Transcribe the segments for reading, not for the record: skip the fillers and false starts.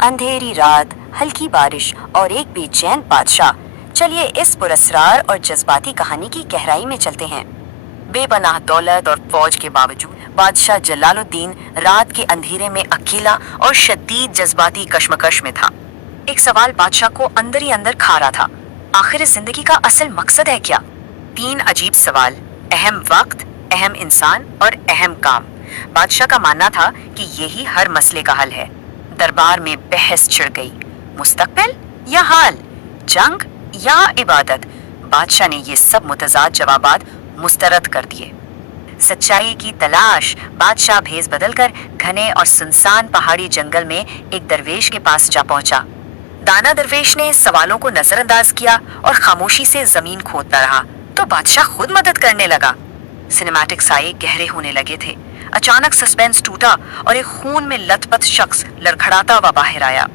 अंधेरी रात, हल्की बारिश और एक बेचैन बादशाह। चलिए इस पुरस्कार और जज्बाती कहानी की गहराई में चलते हैं। बेपनाह दौलत और फौज के बावजूद बादशाह जलालुद्दीन रात के अंधेरे में अकेला और शदीद जज्बाती कश्मकश में था। एक सवाल बादशाह को अंदर ही अंदर खा रहा था, आखिर इस जिंदगी का असल मकसद है क्या? 3 अजीब सवाल, अहम वक्त, अहम इंसान और अहम काम। बादशाह का मानना था कि यही हर मसले का हल है। दरबार में बहस छिड़ गई, मुस्तकबिल या हाल, जंग या इबादत। बादशाह ने ये सब मुतजाद जवाबात मुस्तरद कर दिए। सच्चाई की तलाश, बादशाह भेस बदलकर घने और सुनसान पहाड़ी जंगल में एक दरवेश के पास जा पहुंचा। दाना दरवेश ने सवालों को नजरअंदाज किया और खामोशी से जमीन खोदता रहा, तो बादशाह खुद मदद करने लगा। सिनेमैटिक साये गहरे होने लगे थे। अचानक सस्पेंस टूटा और एक खून में लथपथ शख्स लड़खड़ाता हुआ बाहर आया।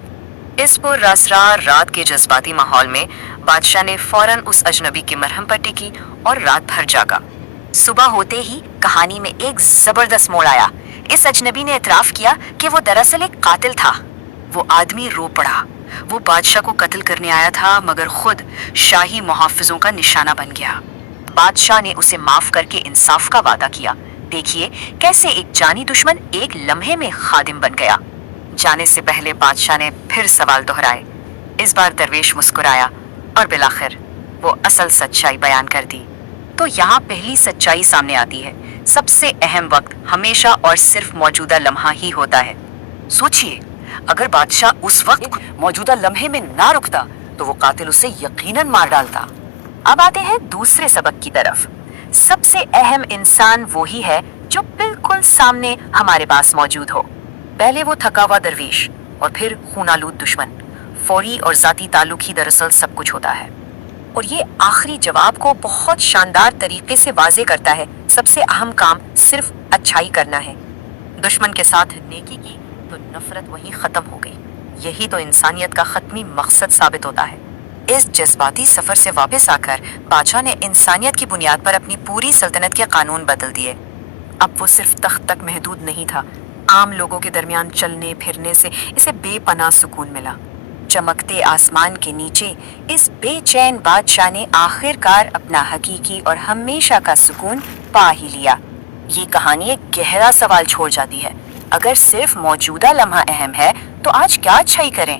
इस पुरअसरार रात के जज्बाती माहौल में बादशाह ने फौरन उस अजनबी की मरहम पट्टी की और रात भर जागा। सुबह होते ही कहानी में एक जबरदस्त मोड़ आया। इस अजनबी ने इतराफ किया कि वो दरअसल एक कातिल था। वो आदमी रो पड़ा। वो बादशाह को कत्ल करने आया था, मगर खुद शाही मुहाफिजों का निशाना बन गया। बादशाह ने उसे माफ करके इंसाफ का वादा किया। देखिए कैसे एक जानी दुश्मन एक लम्हे में खादिम बन गया। जाने से पहले बादशाह ने फिर सवाल दोहराए। इस बार दरवेश मुस्कुराया और बिलाखिर वो असल सच्चाई बयान कर दी। तो यहाँ पहली सच्चाई सामने आती है, सबसे अहम वक्त हमेशा और सिर्फ मौजूदा लम्हा ही होता है। सोचिए, अगर बादशाह उस वक्त मौजूदा लम्हे में ना रुकता तो वो कातिल उसे यकीनन मार डालता। अब आते हैं दूसरे सबक की तरफ। सबसे अहम इंसान वो ही है जो बिल्कुल सामने हमारे पास मौजूद हो। पहले वो थका हुआ दरवेश और फिर खूनालूद दुश्मन। फौरी और जाती ताल्लुक ही दरअसल सब कुछ होता है। और ये आखिरी जवाब को बहुत शानदार तरीके से वाजे करता है। सबसे अहम काम सिर्फ अच्छाई करना है। दुश्मन के साथ नेकी की तो नफरत वहीं खत्म हो गई। यही तो इंसानियत का खत्मी मकसद साबित होता है। इस जज्बाती सफर से वापस आकर बादशाह ने इंसानियत की बुनियाद पर अपनी पूरी सल्तनत के कानून बदल दिए। अब वो सिर्फ तख्त तक महदूद नहीं था, आम लोगों के दरमियान चलने फिरने से इसे बेपनाह सुकून मिला। चमकते आसमान के नीचे इस बेचैन बादशाह ने आखिरकार अपना हकीकी और हमेशा का सुकून पा ही लिया। ये कहानी एक गहरा सवाल छोड़ जाती है। अगर सिर्फ मौजूदा लम्हा अहम है तो आज क्या अच्छाई करें?